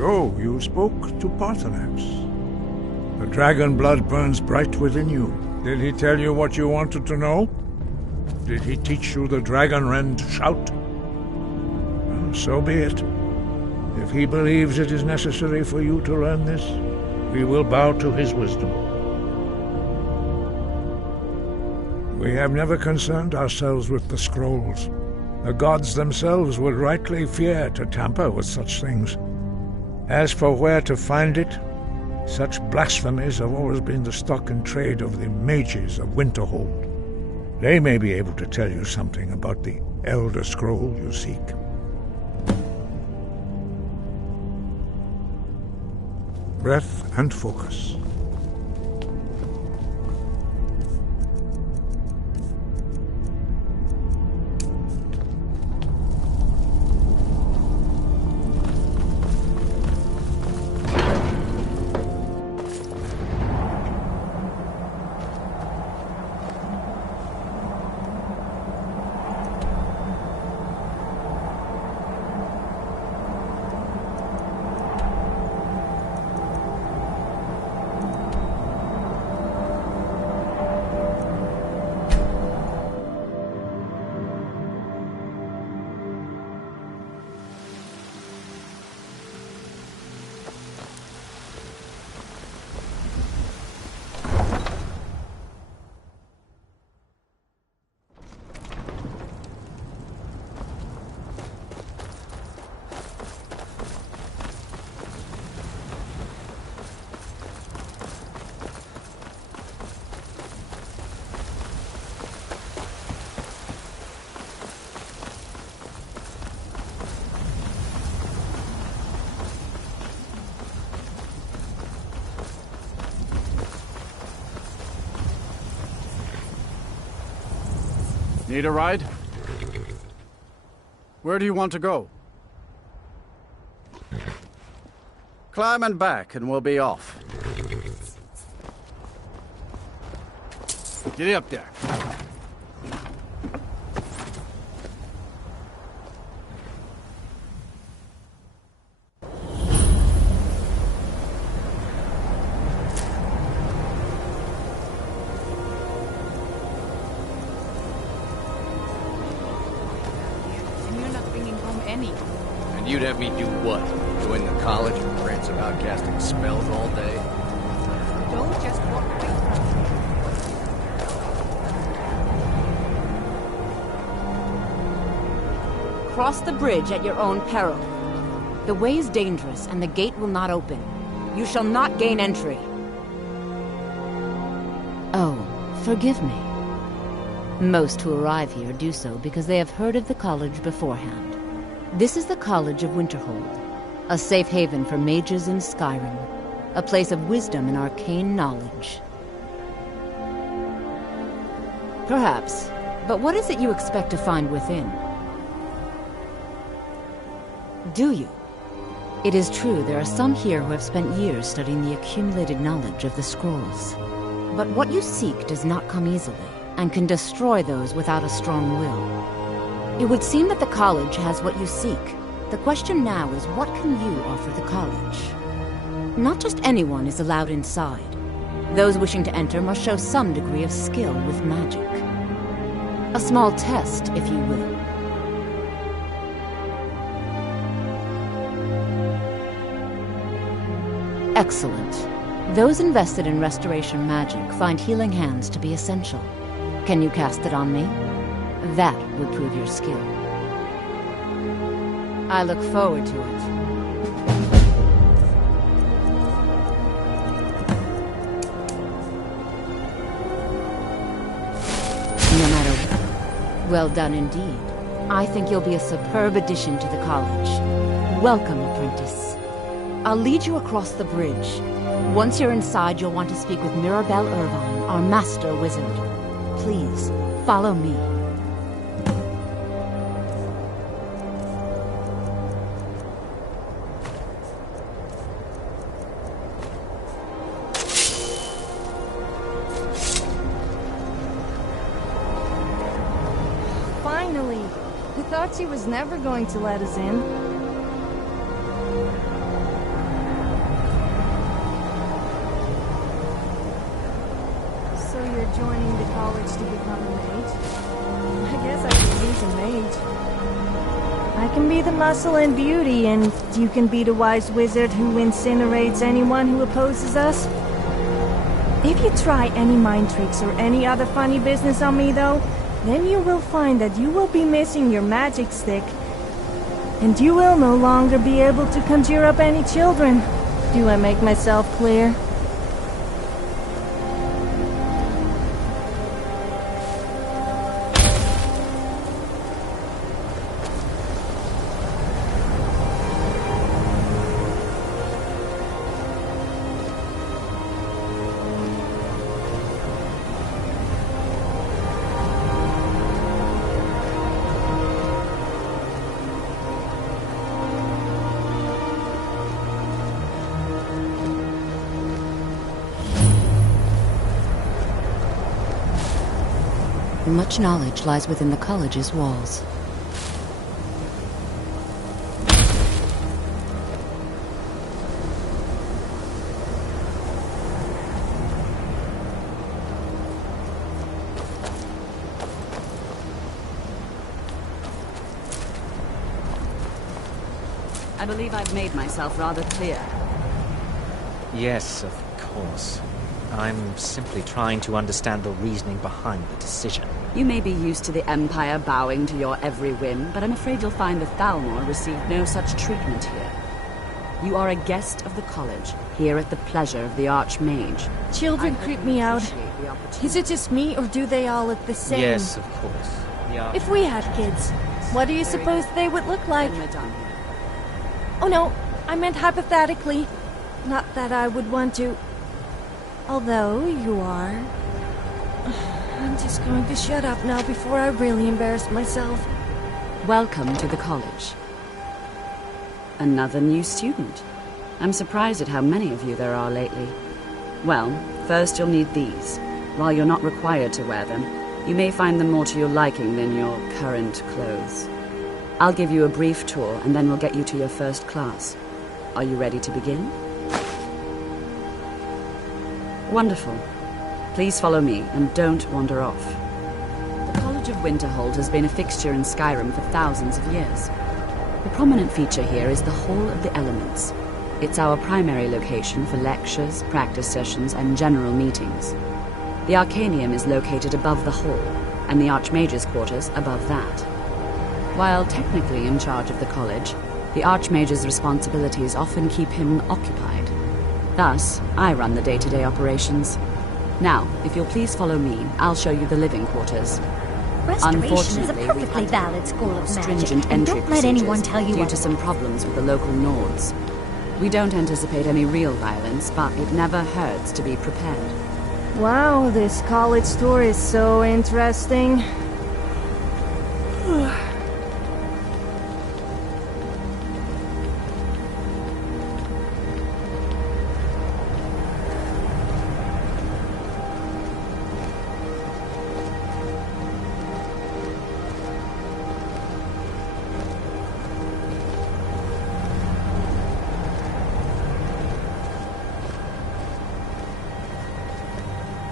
So, you spoke to Paarthurnax. The dragon blood burns bright within you. Did he tell you what you wanted to know? Did he teach you the dragon rend shout? Well, so be it. If he believes it is necessary for you to learn this, we will bow to his wisdom. We have never concerned ourselves with the scrolls. The gods themselves would rightly fear to tamper with such things. As for where to find it, such blasphemies have always been the stock and trade of the mages of Winterhold. They may be able to tell you something about the Elder Scroll you seek. Breath and focus. Need a ride? Where do you want to go? Climb and back and we'll be off. Get up there. And you'd have me do what? Join the college and prance about casting spells all day? Don't just walk away from me. Cross the bridge at your own peril. The way is dangerous and the gate will not open. You shall not gain entry. Oh, forgive me. Most who arrive here do so because they have heard of the college beforehand. This is the College of Winterhold, a safe haven for mages in Skyrim, a place of wisdom and arcane knowledge. Perhaps, but what is it you expect to find within? Do you? It is true there are some here who have spent years studying the accumulated knowledge of the scrolls. But what you seek does not come easily, and can destroy those without a strong will. It would seem that the college has what you seek. The question now is, what can you offer the college? Not just anyone is allowed inside. Those wishing to enter must show some degree of skill with magic. A small test, if you will. Excellent. Those invested in restoration magic find healing hands to be essential. Can you cast it on me? That would prove your skill. I look forward to it. No matter what. Well done indeed. I think you'll be a superb addition to the college. Welcome, apprentice. I'll lead you across the bridge. Once you're inside, you'll want to speak with Mirabelle Irvine, our master wizard. Please, follow me. Finally! I thought she was never going to let us in. So you're joining the college to become a mage? I guess I could use a mage. I can be the muscle and beauty, and you can be the wise wizard who incinerates anyone who opposes us. If you try any mind tricks or any other funny business on me, though, then you will find that you will be missing your magic stick. And you will no longer be able to conjure up any children. Do I make myself clear? Much knowledge lies within the college's walls. I believe I've made myself rather clear. Yes, of course. I'm simply trying to understand the reasoning behind the decision. You may be used to the Empire bowing to your every whim, but I'm afraid you'll find the Thalmor received no such treatment here. You are a guest of the college, here at the pleasure of the Archmage. Children creep me out. Is it just me, or do they all look the same? Yes, of course. If we had kids, what do you suppose they would look like? Oh no, I meant hypothetically. Not that I would want to. Although you are. I'm just going to shut up now before I really embarrass myself. Welcome to the college. Another new student. I'm surprised at how many of you there are lately. Well, first you'll need these. While you're not required to wear them, you may find them more to your liking than your current clothes. I'll give you a brief tour, and then we'll get you to your first class. Are you ready to begin? Wonderful. Please follow me, and don't wander off. The College of Winterhold has been a fixture in Skyrim for thousands of years. The prominent feature here is the Hall of the Elements. It's our primary location for lectures, practice sessions, and general meetings. The Arcanium is located above the hall, and the Archmage's quarters above that. While technically in charge of the college, the Archmage's responsibilities often keep him occupied. Thus, I run the day-to-day operations. Now, if you'll please follow me, I'll show you the living quarters. Restoration is a perfectly valid school of magic, stringent and entry don't let anyone procedures tell you due to some problems with the local Nords. We don't anticipate any real violence, but it never hurts to be prepared. Wow, this college tour is so interesting.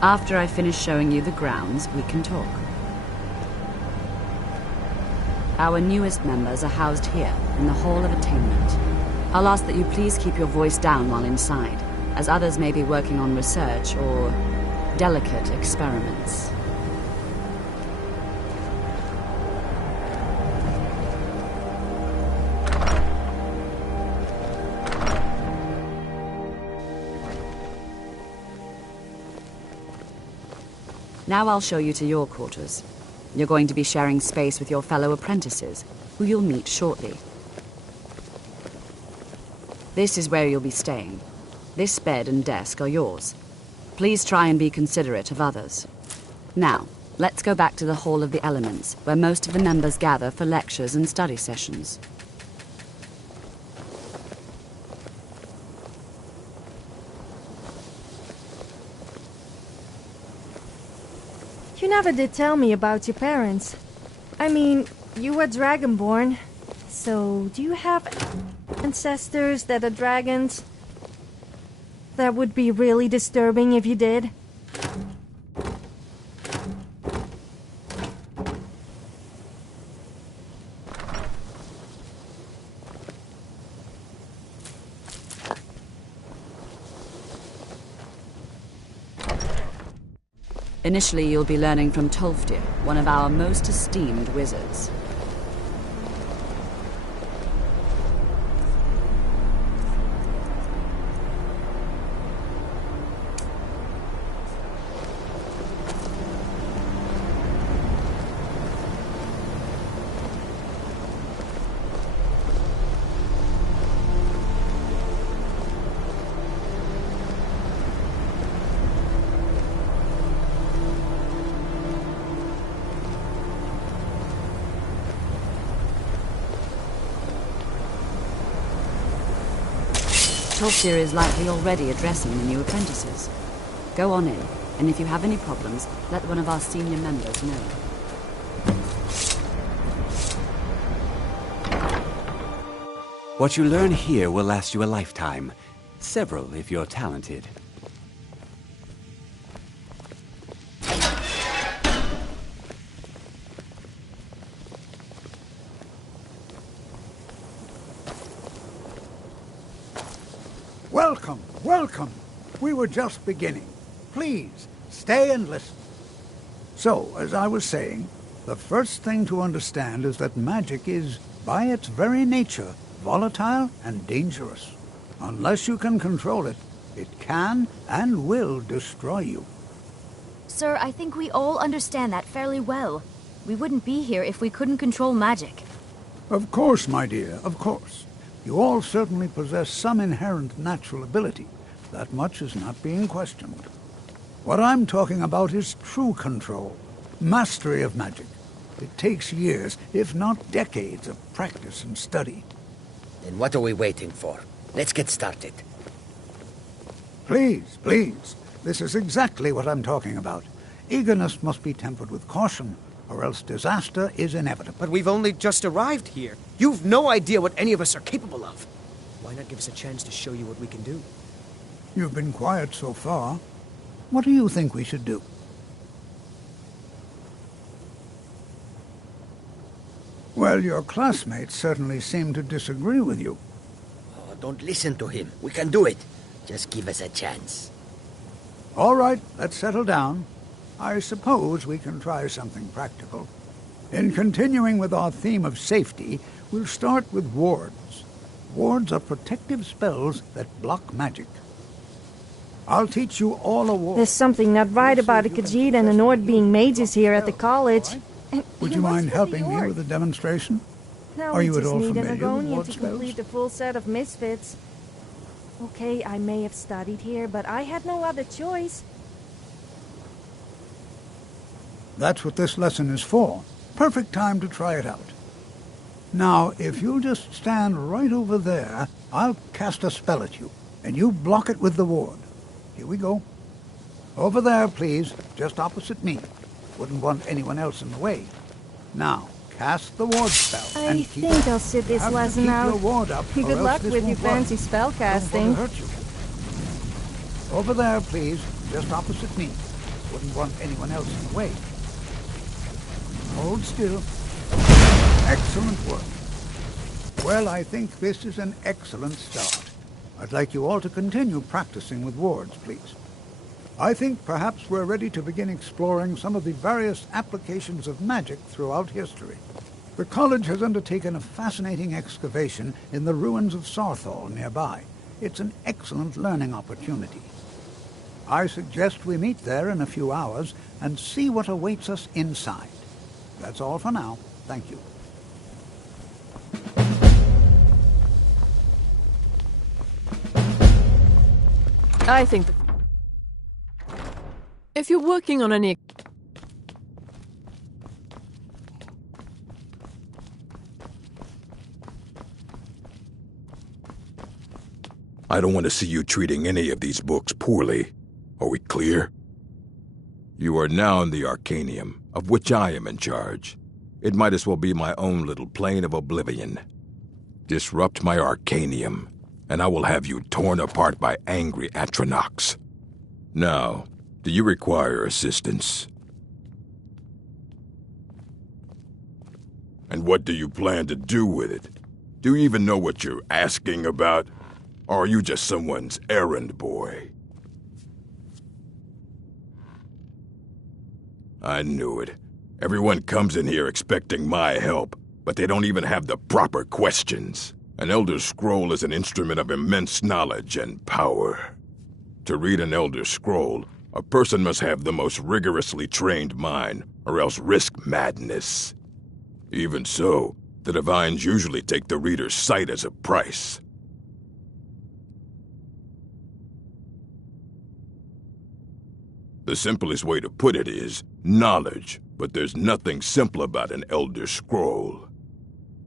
After I finish showing you the grounds, we can talk. Our newest members are housed here, in the Hall of Attainment. I'll ask that you please keep your voice down while inside, as others may be working on research or delicate experiments. Now I'll show you to your quarters. You're going to be sharing space with your fellow apprentices, who you'll meet shortly. This is where you'll be staying. This bed and desk are yours. Please try and be considerate of others. Now, let's go back to the Hall of the Elements, where most of the members gather for lectures and study sessions. You never did tell me about your parents. I mean, you were Dragonborn. So, do you have ancestors that are dragons? That would be really disturbing if you did. Initially, you'll be learning from Tolfdir, one of our most esteemed wizards. Tolfdir is likely already addressing the new apprentices. Go on in, and if you have any problems, let one of our senior members know. What you learn here will last you a lifetime. Several, if you're talented. Welcome, welcome. We were just beginning. Please, stay and listen. So, as I was saying, the first thing to understand is that magic is, by its very nature, volatile and dangerous. Unless you can control it, it can and will destroy you. Sir, I think we all understand that fairly well. We wouldn't be here if we couldn't control magic. Of course, my dear, of course. You all certainly possess some inherent natural ability. That much is not being questioned. What I'm talking about is true control, mastery of magic. It takes years, if not decades, of practice and study. Then what are we waiting for? Let's get started. Please, please. This is exactly what I'm talking about. Eagerness must be tempered with caution, or else disaster is inevitable. But we've only just arrived here. You've no idea what any of us are capable of. Why not give us a chance to show you what we can do? You've been quiet so far. What do you think we should do? Well, your classmates certainly seem to disagree with you. Oh, don't listen to him. We can do it. Just give us a chance. All right, let's settle down. I suppose we can try something practical. In continuing with our theme of safety, we'll start with wards. Wards are protective spells that block magic. I'll teach you all a ward. There's something not right about a Khajiit and a Nord being mages here at the college. Would you mind helping me with a demonstration? Now Are we you at just all need an familiar with Argonian ward to spells? complete the full set of misfits. Okay, I may have studied here, but I had no other choice. That's what this lesson is for. Perfect time to try it out. Now, if you'll just stand right over there, I'll cast a spell at you, and you block it with the ward. Here we go. Over there, please, just opposite me. Wouldn't want anyone else in the way. Now, cast the ward spell. I think I'll sit this lesson keep out. Your ward up, or Good else luck this with your won't work. fancy spell casting. Don't want to hurt you. Over there, please, just opposite me. Wouldn't want anyone else in the way. Hold still. Excellent work. Well, I think this is an excellent start. I'd like you all to continue practicing with wards, please. I think perhaps we're ready to begin exploring some of the various applications of magic throughout history. The college has undertaken a fascinating excavation in the ruins of Sarthal nearby. It's an excellent learning opportunity. I suggest we meet there in a few hours and see what awaits us inside. That's all for now. Thank you. I think that if you're working on any... I don't want to see you treating any of these books poorly. Are we clear? You are now in the Arcanium, of which I am in charge. It might as well be my own little plane of oblivion. Disrupt my Arcanium, and I will have you torn apart by angry Atronachs. Now, do you require assistance? And what do you plan to do with it? Do you even know what you're asking about? Or are you just someone's errand boy? I knew it. Everyone comes in here expecting my help, but they don't even have the proper questions. An Elder Scroll is an instrument of immense knowledge and power. To read an Elder Scroll, a person must have the most rigorously trained mind, or else risk madness. Even so, the Divines usually take the reader's sight as a price. The simplest way to put it is knowledge, but there's nothing simple about an Elder Scroll.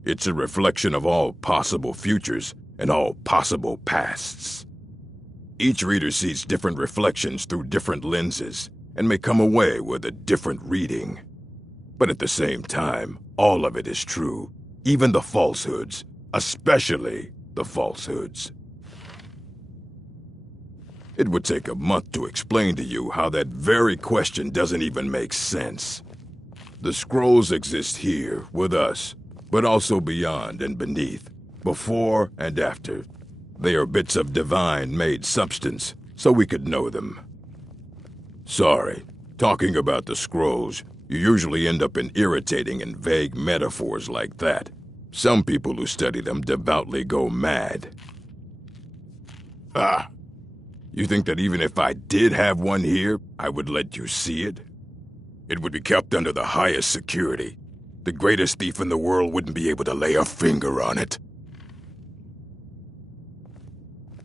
It's a reflection of all possible futures and all possible pasts. Each reader sees different reflections through different lenses and may come away with a different reading. But at the same time, all of it is true, even the falsehoods, especially the falsehoods. It would take a month to explain to you how that very question doesn't even make sense. The scrolls exist here, with us, but also beyond and beneath, before and after. They are bits of divine-made substance, so we could know them. Sorry, talking about the scrolls, you usually end up in irritating and vague metaphors like that. Some people who study them devoutly go mad. Ah! You think that even if I did have one here, I would let you see it? It would be kept under the highest security. The greatest thief in the world wouldn't be able to lay a finger on it.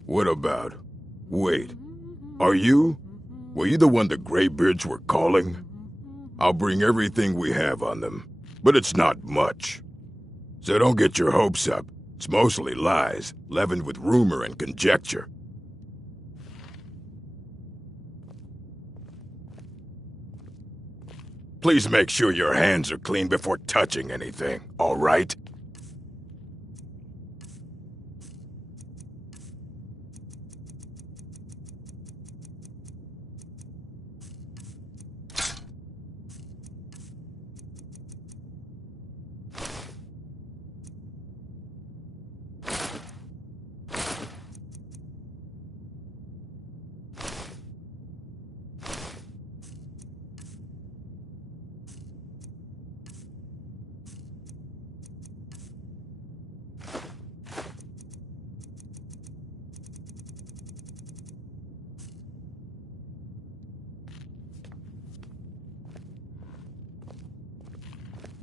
What about... Wait. Were you the one the Greybeards were calling? I'll bring everything we have on them, but it's not much. So don't get your hopes up. It's mostly lies, leavened with rumor and conjecture. Please make sure your hands are clean before touching anything, all right?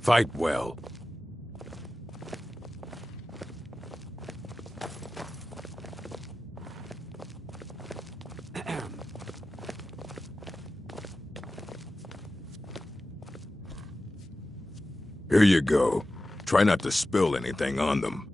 Fight well. Here you go. Try not to spill anything on them.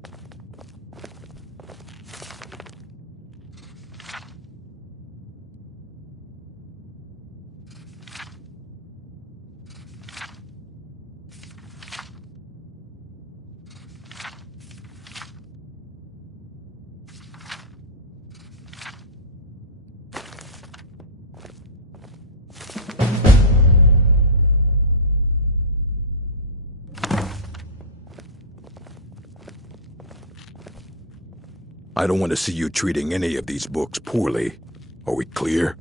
I don't want to see you treating any of these books poorly. Are we clear?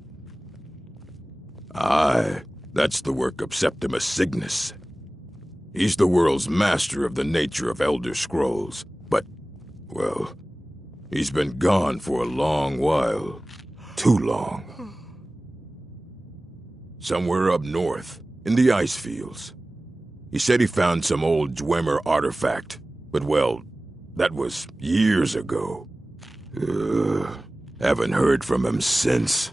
Aye, that's the work of Septimus Cygnus. He's the world's master of the nature of Elder Scrolls, but, well, he's been gone for a long while. Too long. Somewhere up north, in the ice fields. He said he found some old Dwemer artifact, but well, that was years ago. Haven't heard from him since.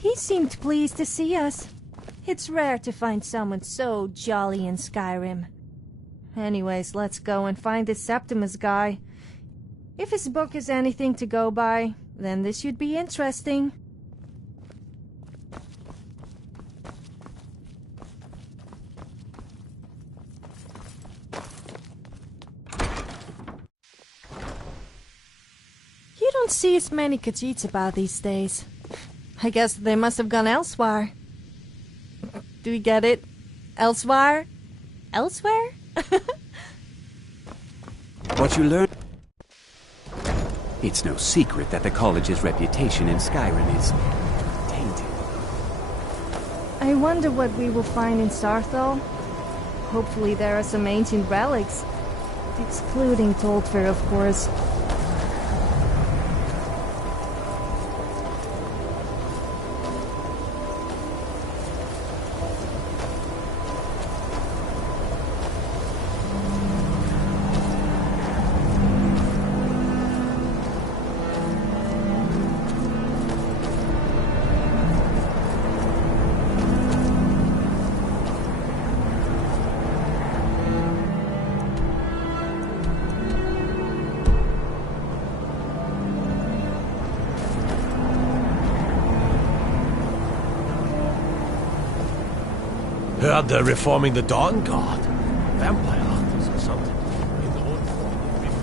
He seemed pleased to see us. It's rare to find someone so jolly in Skyrim. Anyways, let's go and find this Septimus guy. If his book is anything to go by, then this should be interesting. You don't see as many Khajiits about these days. I guess they must have gone elsewhere. Do you get it? Elsewhere? Elsewhere? What you learn... It's no secret that the college's reputation in Skyrim is tainted. I wonder what we will find in Sarthal. Hopefully there are some ancient relics. Excluding Toltver, of course. Heard they're reforming the Dawn Guard. Vampire hunters or something. In the old form of Rift.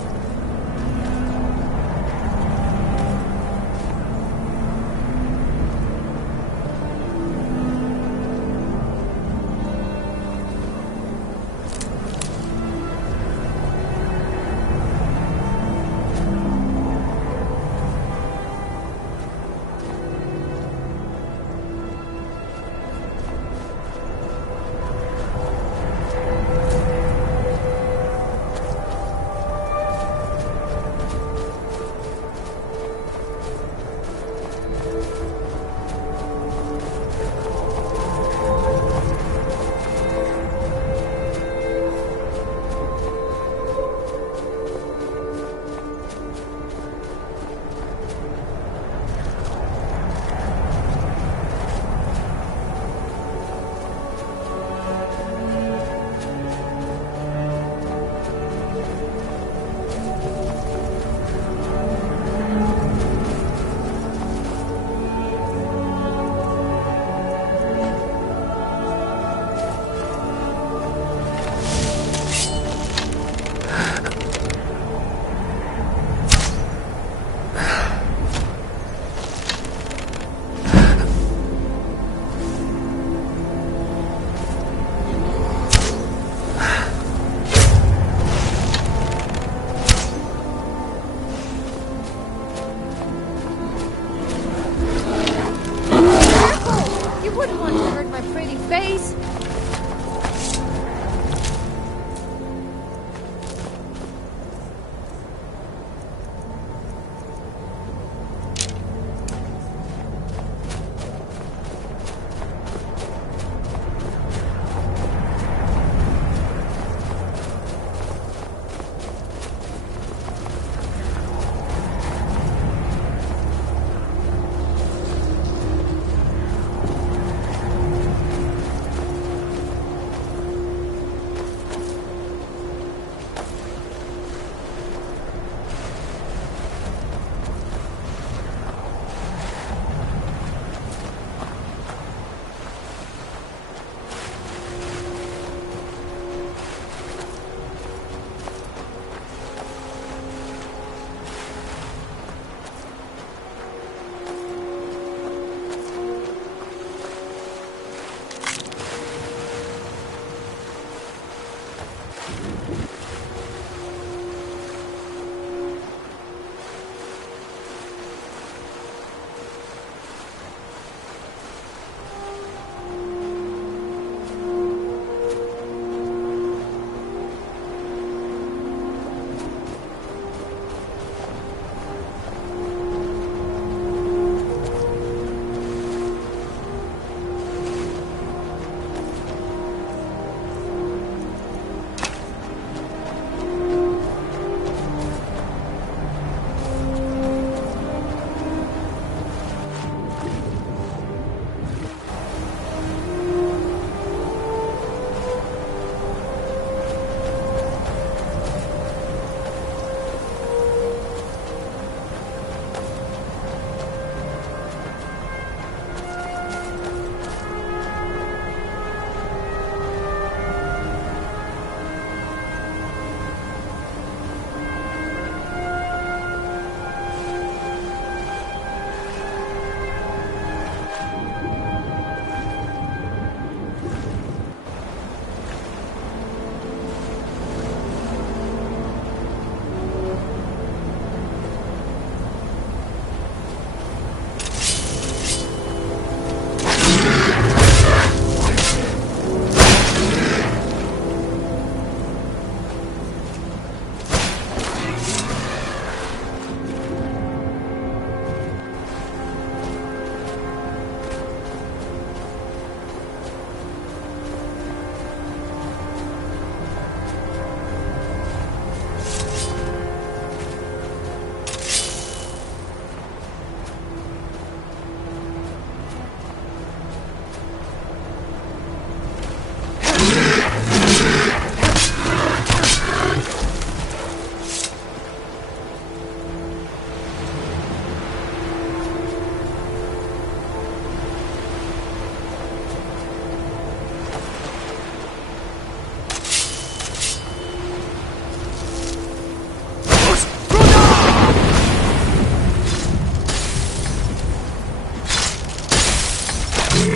You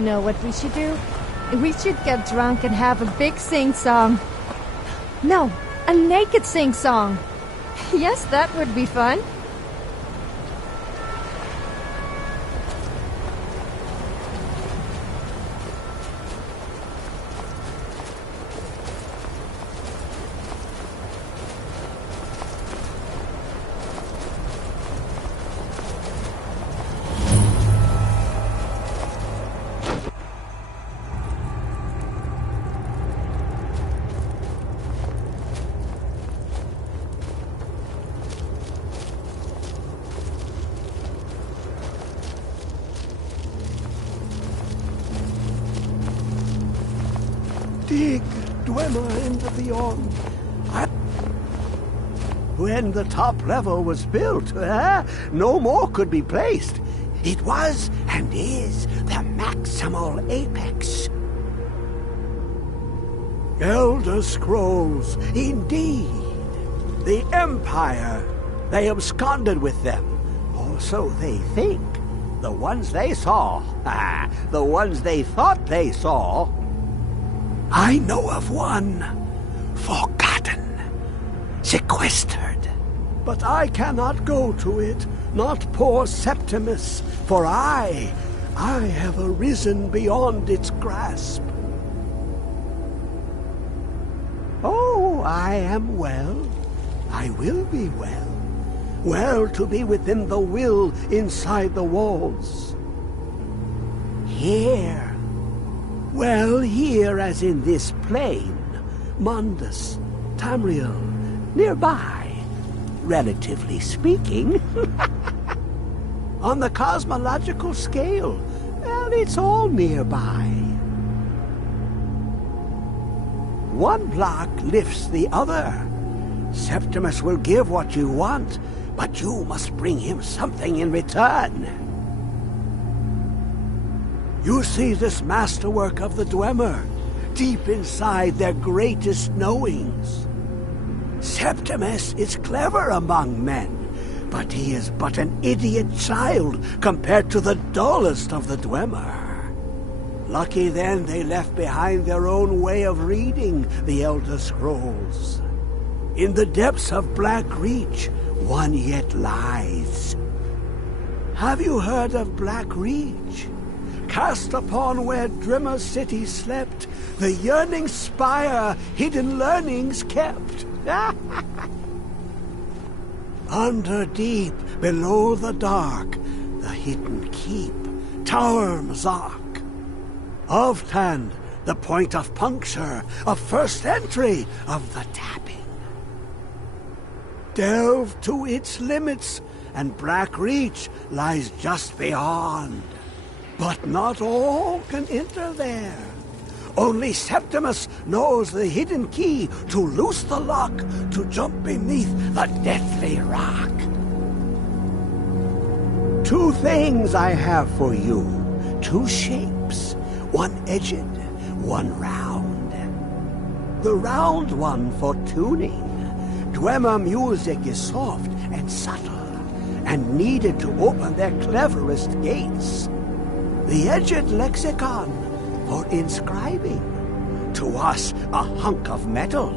know what we should do? We should get drunk and have a big sing-song. No, a naked sing-song. Yes, that would be fun. Dig, dweller in the beyond. When the top level was built, no more could be placed. It was and is the maximal apex. Elder Scrolls, indeed. The Empire. They absconded with them. Or so they think. The ones they saw. The ones they thought they saw. I know of one. Forgotten. Sequestered. But I cannot go to it, not poor Septimus, for I have arisen beyond its grasp. Oh, I am well. I will be well. Well to be within the will inside the walls. Here. Well, here as in this plain, Mundus, Tamriel, nearby, relatively speaking. On the cosmological scale, well, it's all nearby. One block lifts the other. Septimus will give what you want, but you must bring him something in return. You see this masterwork of the Dwemer, deep inside their greatest knowings. Septimus is clever among men, but he is but an idiot child compared to the dullest of the Dwemer. Lucky then they left behind their own way of reading the Elder Scrolls. In the depths of Black Reach, one yet lies. Have you heard of Black Reach? Cast upon where Drimmer City slept, the yearning spire hidden learnings kept. Under deep, below the dark, the hidden keep, Tower Mazark. Of Tand, the point of puncture, of first entry of the tapping. Delve to its limits, and Black Reach lies just beyond. But not all can enter there. Only Septimus knows the hidden key to loose the lock, to jump beneath the deathly rock. Two things I have for you. Two shapes. One edged, one round. The round one for tuning. Dwemer music is soft and subtle, and needed to open their cleverest gates. The edged lexicon for inscribing. To us, a hunk of metal.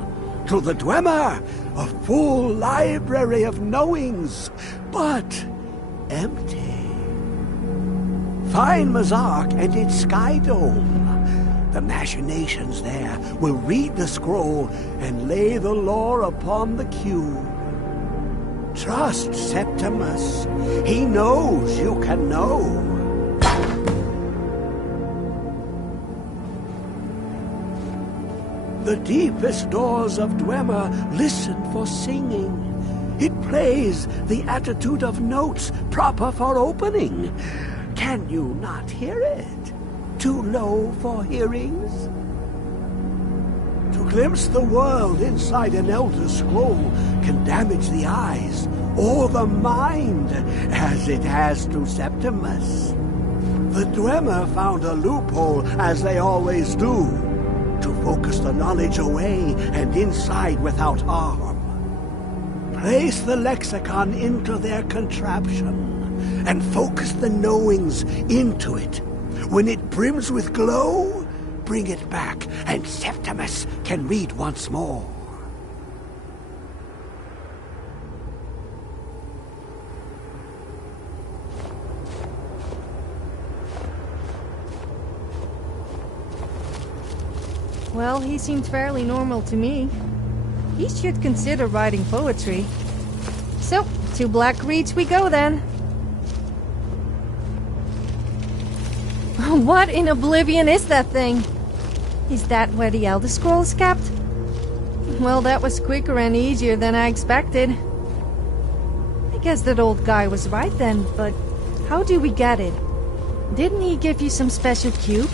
To the Dwemer, a full library of knowings, but empty. Find Mazark and its sky dome. The machinations there will read the scroll and lay the lore upon the cube. Trust Septimus. He knows you can know. The deepest doors of Dwemer listen for singing. It plays the attitude of notes proper for opening. Can you not hear it? Too low for hearings? To glimpse the world inside an Elder Scroll can damage the eyes or the mind, as it has to Septimus. The Dwemer found a loophole, as they always do, to focus the knowledge away and inside without harm. Place the lexicon into their contraption and focus the knowings into it. When it brims with glow, bring it back, and Septimus can read once more. Well, he seemed fairly normal to me. He should consider writing poetry. So, to Black Reach we go then. What in oblivion is that thing? Is that where the Elder Scrolls kept? Well, that was quicker and easier than I expected. I guess that old guy was right then, but how do we get it? Didn't he give you some special cube?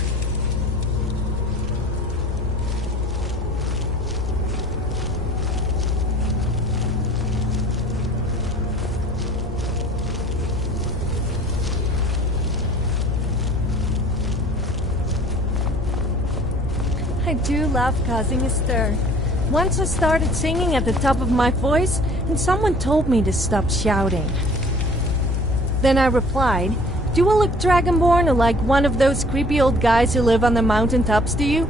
I do love causing a stir. Once I started singing at the top of my voice, and someone told me to stop shouting. Then I replied, "Do I look dragonborn or like one of those creepy old guys who live on the mountaintops to you?"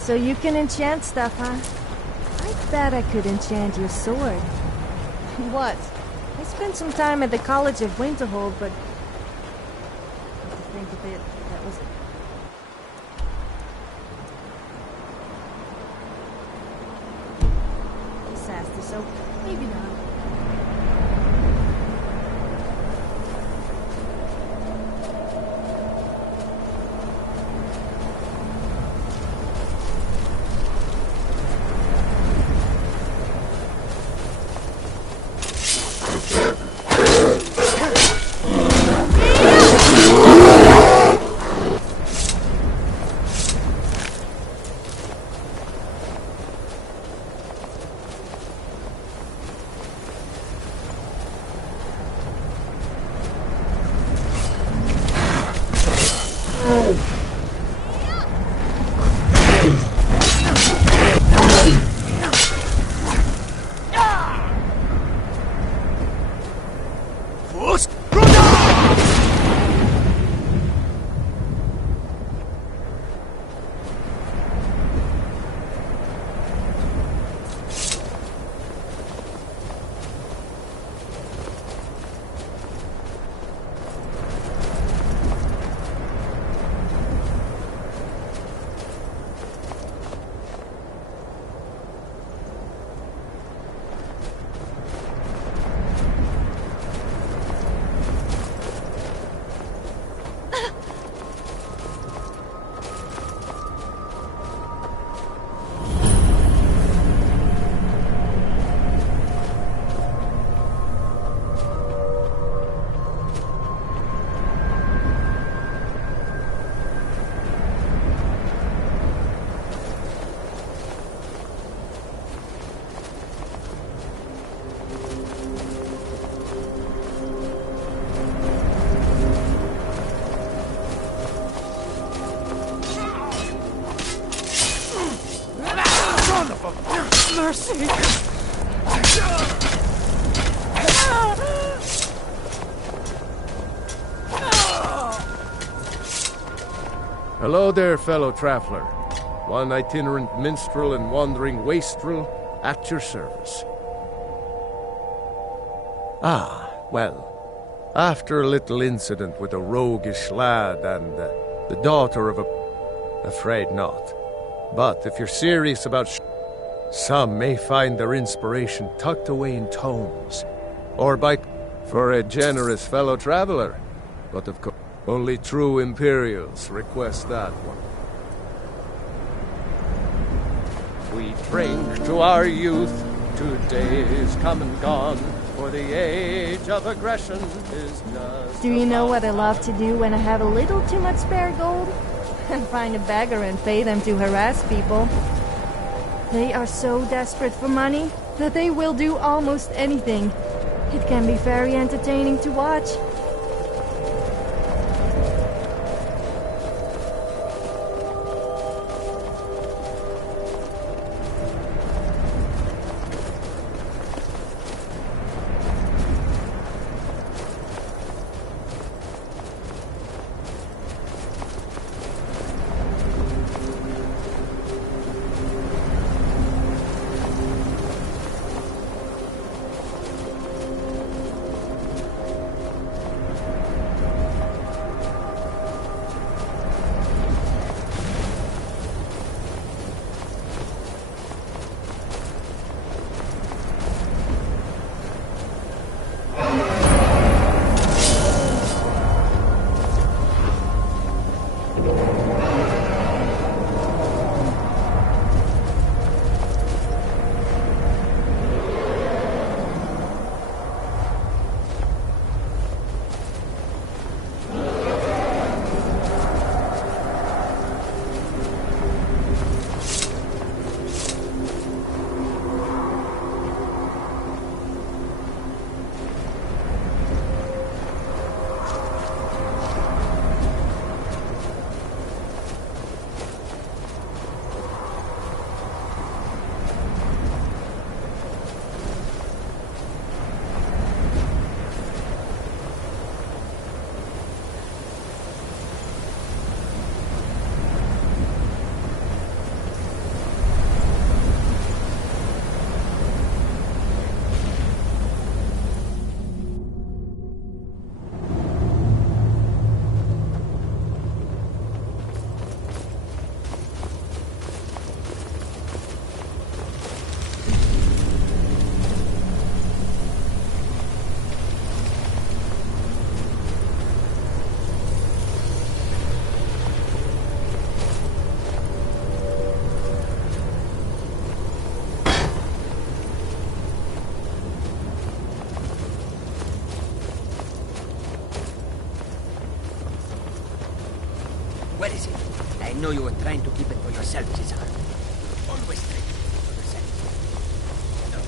So you can enchant stuff, huh? I bet I could enchant your sword. What? I spent some time at the College of Winterhold, but... to think of it, that was... disaster, so maybe not. Mercy! Hello there, fellow traveler. One itinerant minstrel and wandering wastrel at your service. Ah, well, after a little incident with a roguish lad and the daughter of a... Afraid not. But if you're serious about some may find their inspiration tucked away in tomes, or by... for a generous fellow traveler. But of course, only true Imperials request that one. We drink to our youth, 2 days come and gone, for the age of aggression is just... Do you know what I love to do when I have a little too much spare gold? Find a beggar and pay them to harass people. They are so desperate for money that they will do almost anything. It can be very entertaining to watch. Where is it? I know you were trying to keep it for yourself, Cesar. Always try to keep it for yourself. No,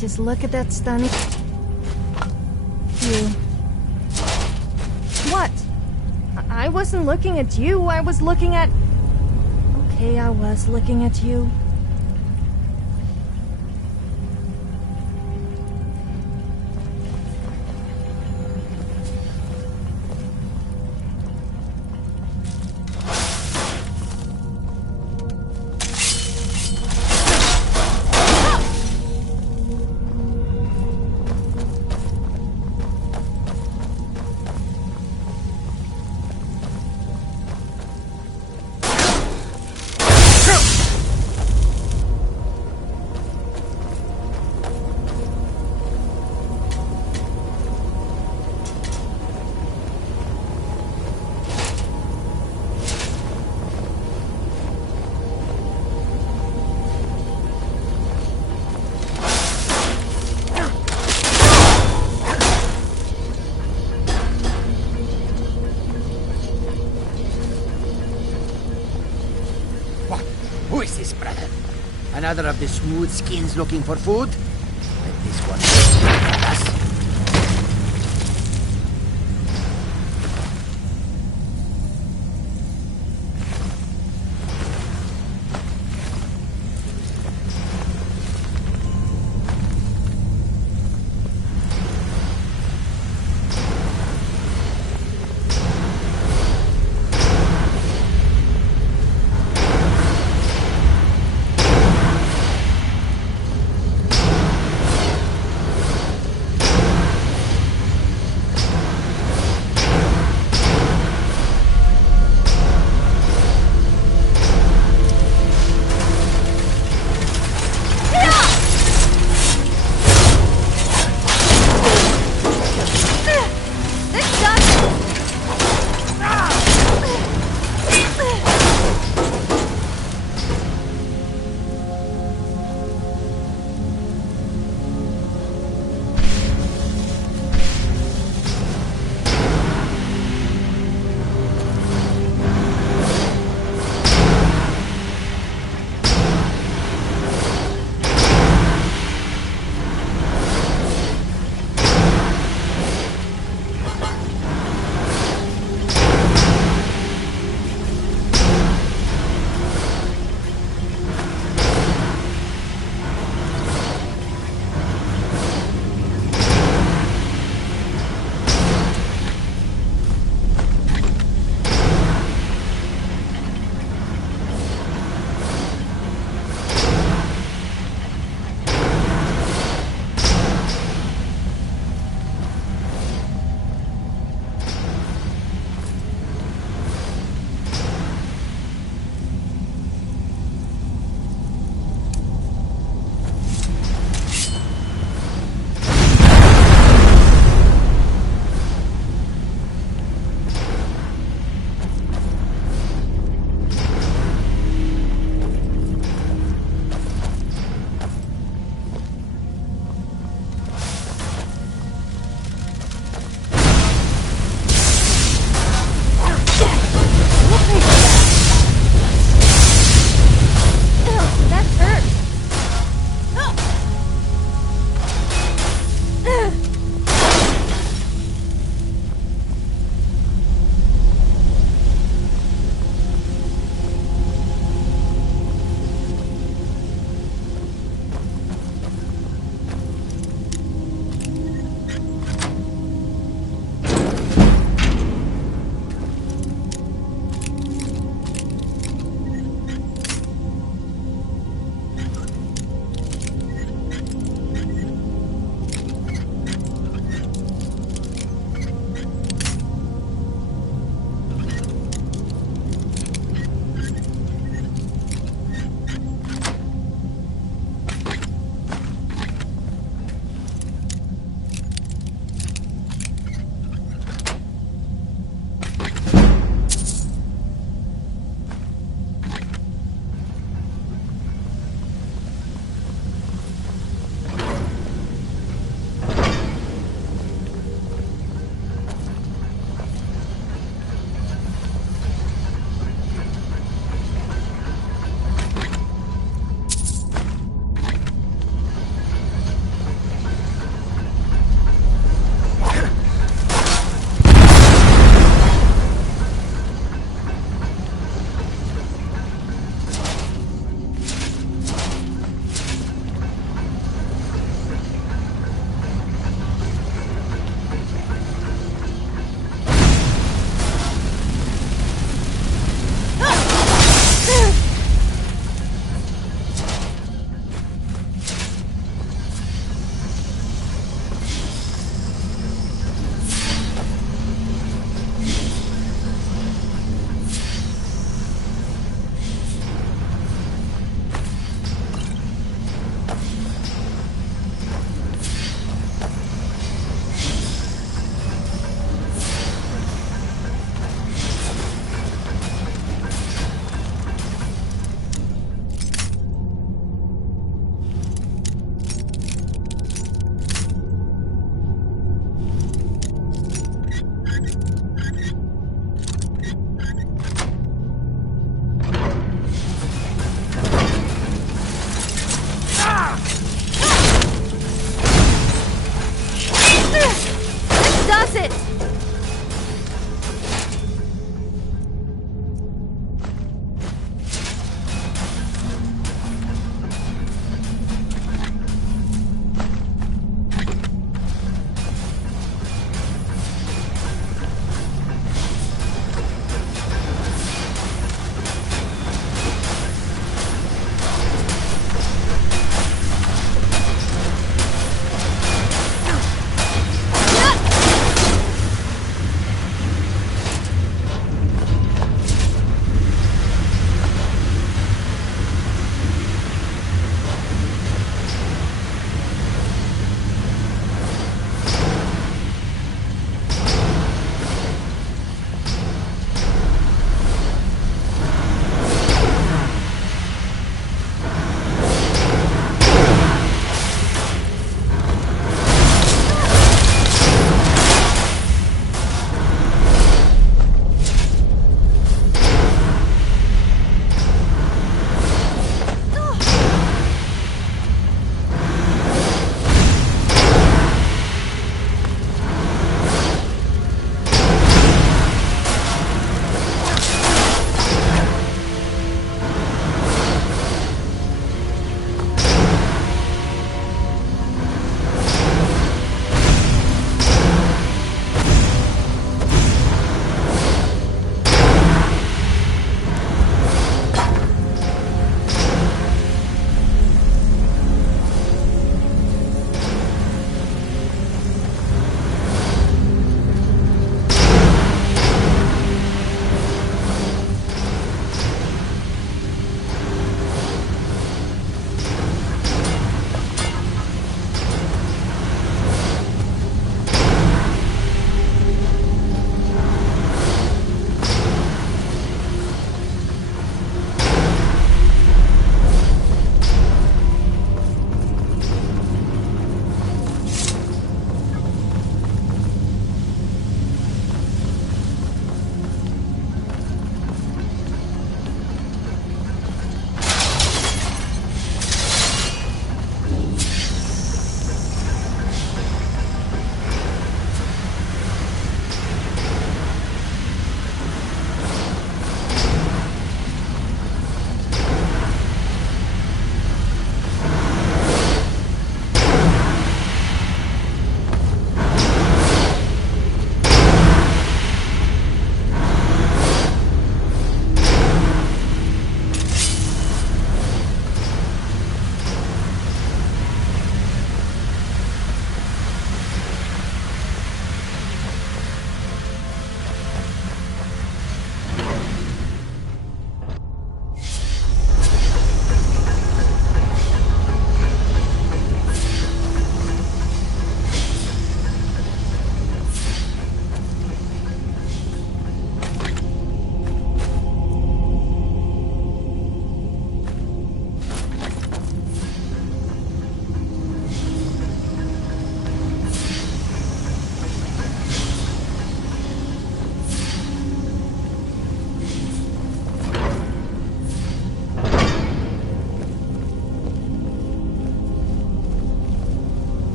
Just look at that stunning... You. What? I wasn't looking at you, I was looking at... Okay, I was looking at you. Who is this, brother? Another of the smooth skins looking for food? Let this one for us.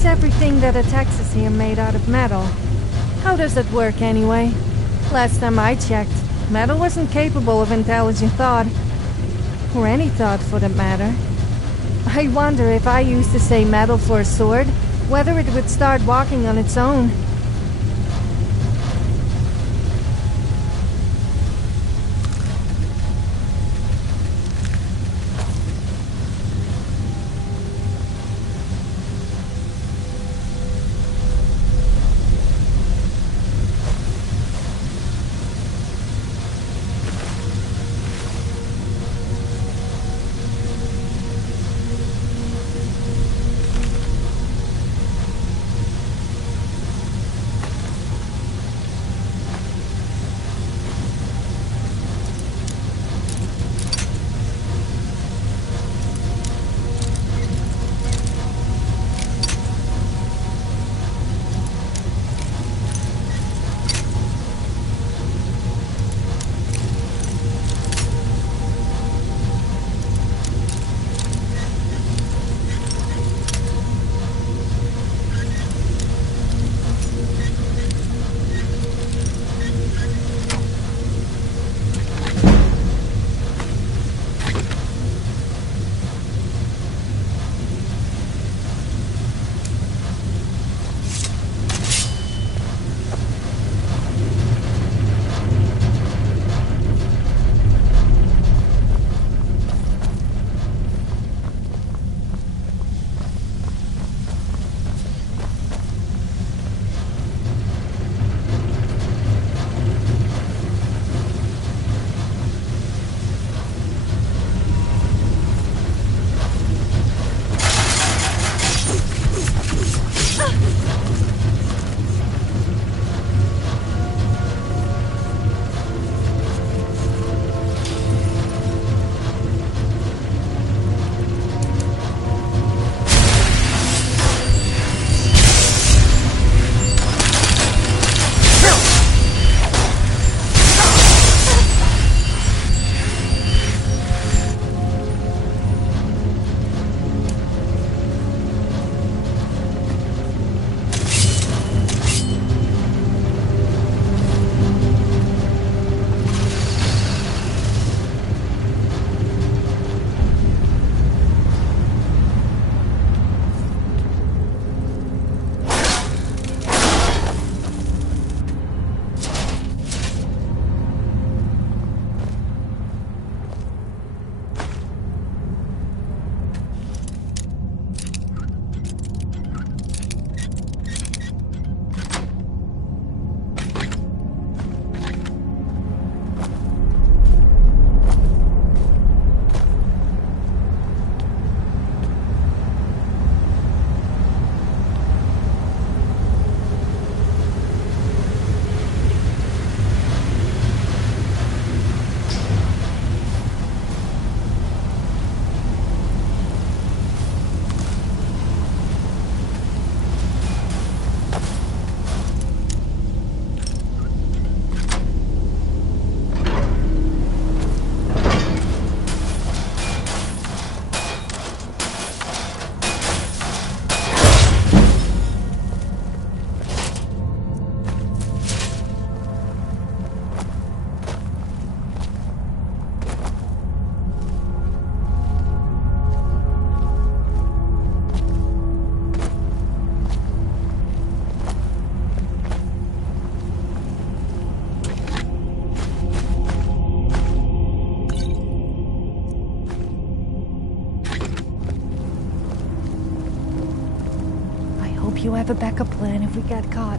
is everything that attacks us here made out of metal? How does it work anyway? Last time I checked, metal wasn't capable of intelligent thought. Or any thought for that matter. I wonder if I used to say metal for a sword, whether it would start walking on its own. You have a backup plan if we get caught.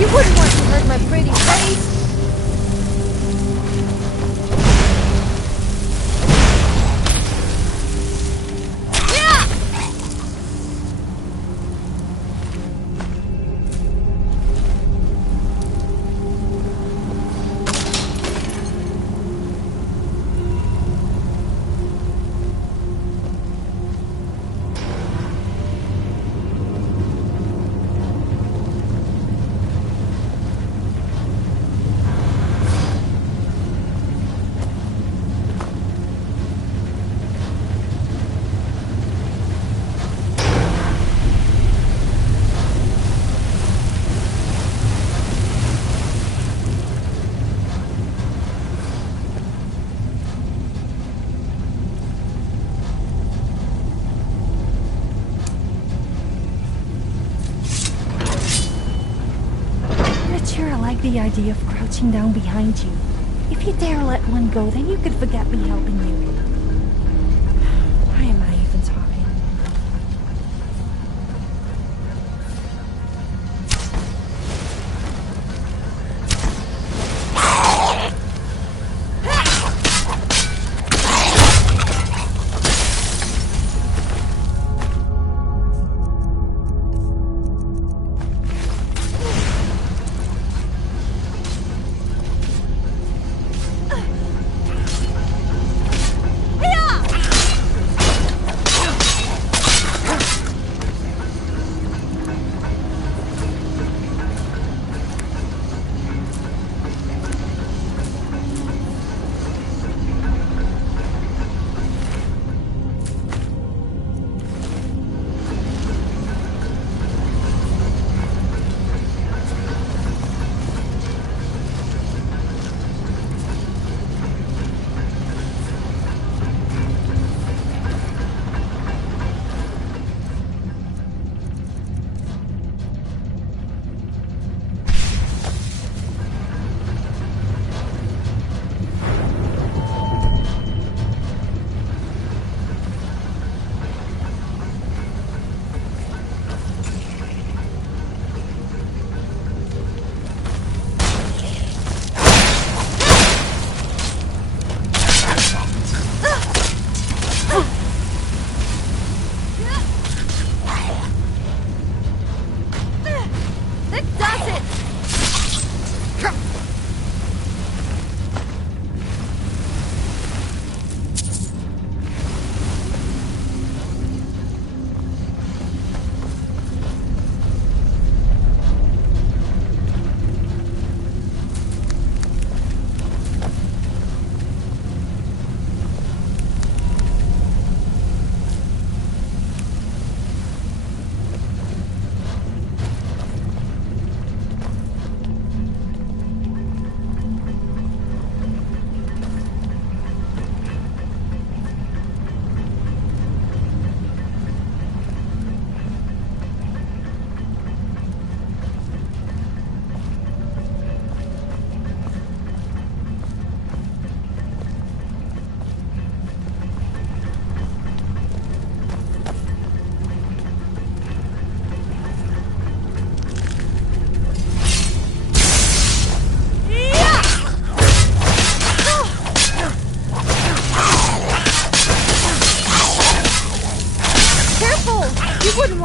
You wouldn't want to hurt my pretty face! I like the idea of crouching down behind you. If you dare let one go, then you could forget me helping you. Why am I even talking?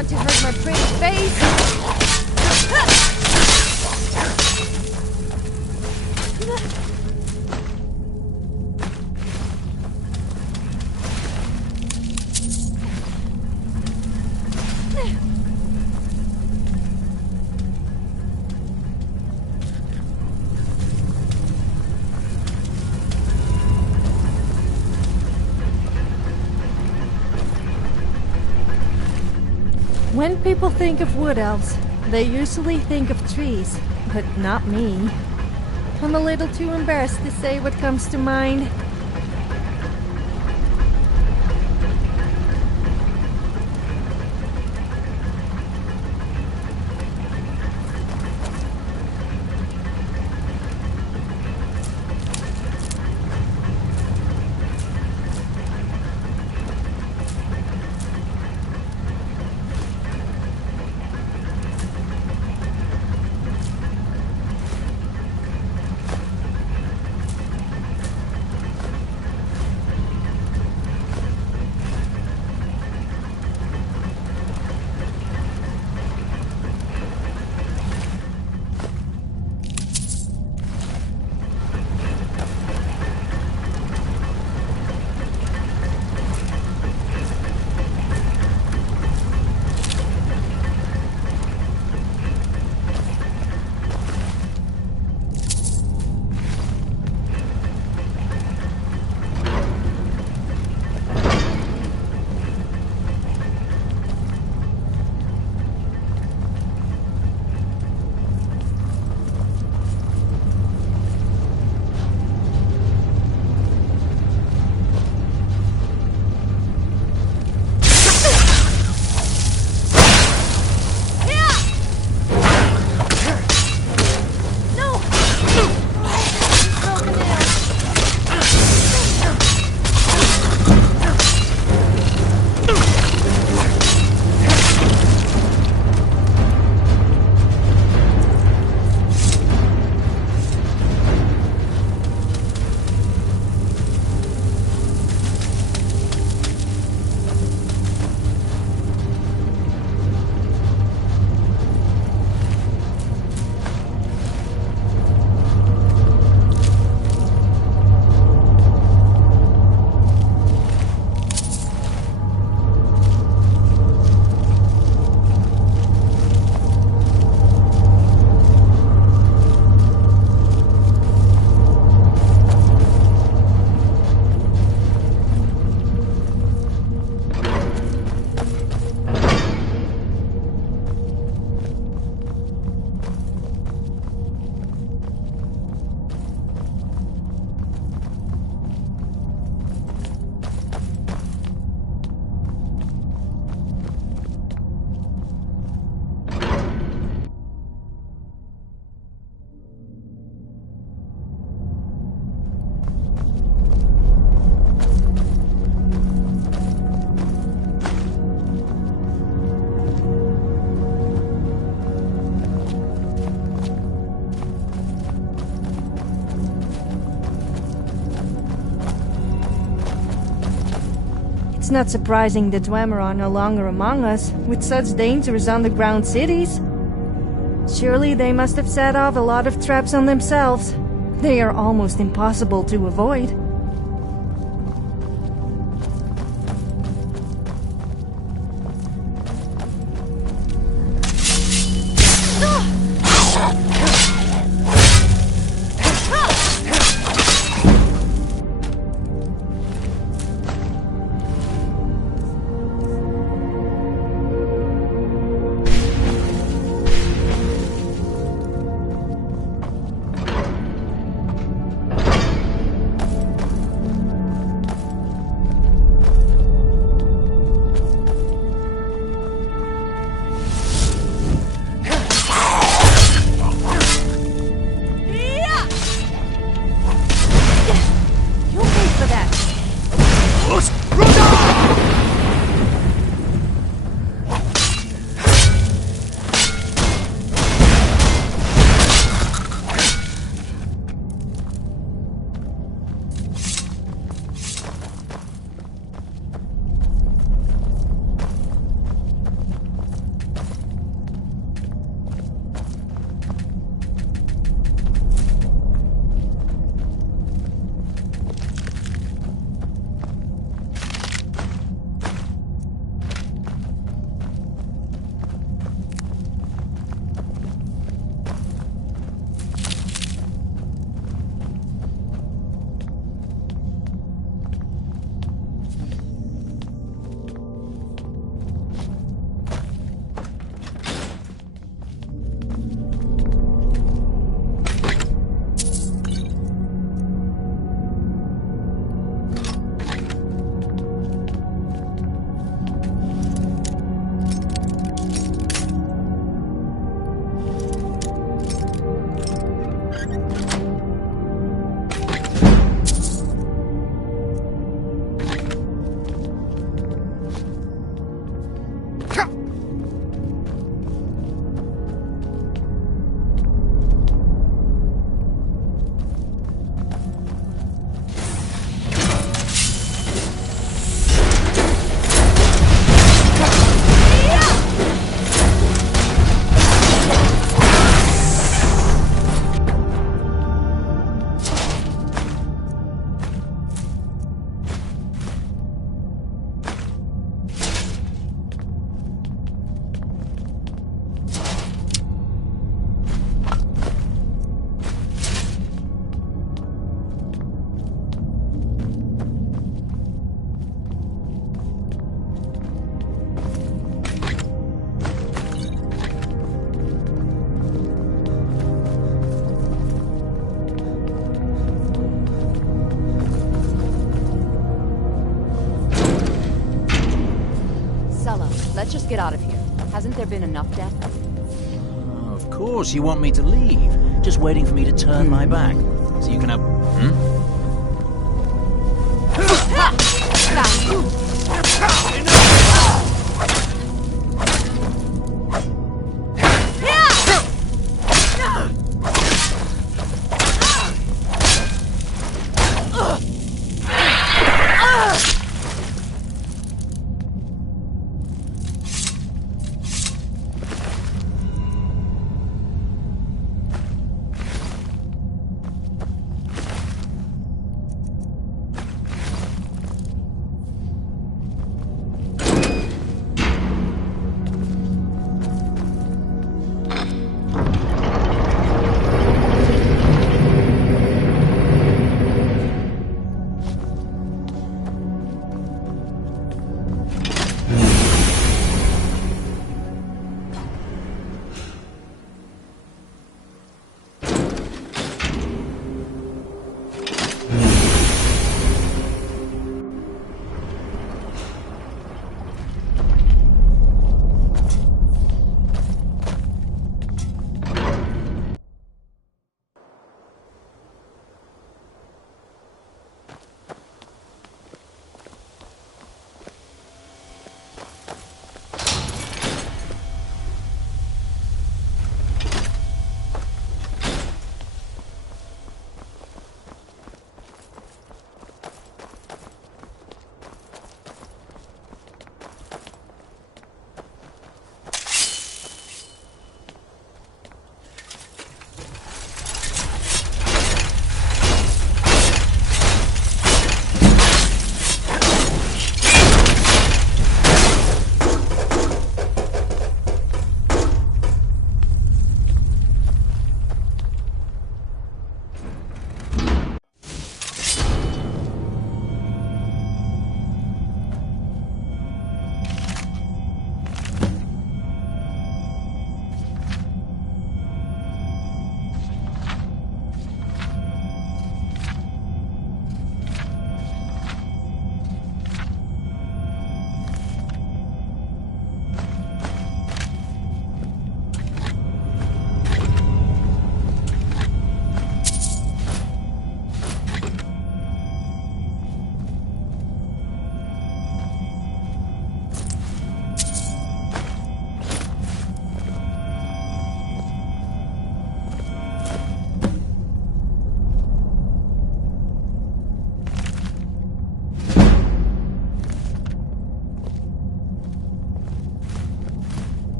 To hurt my pretty face. When people think of wood elves, they usually think of trees, but not me. I'm a little too embarrassed to say what comes to mind. It's not surprising the Dwemer are no longer among us, with such dangerous underground cities. Surely they must have set off a lot of traps on themselves. They are almost impossible to avoid. Let's just get out of here. Hasn't there been enough death? Of course, you want me to leave. Just waiting for me to turn my back. So you can have...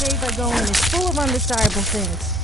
cave I go in is full of undesirable things.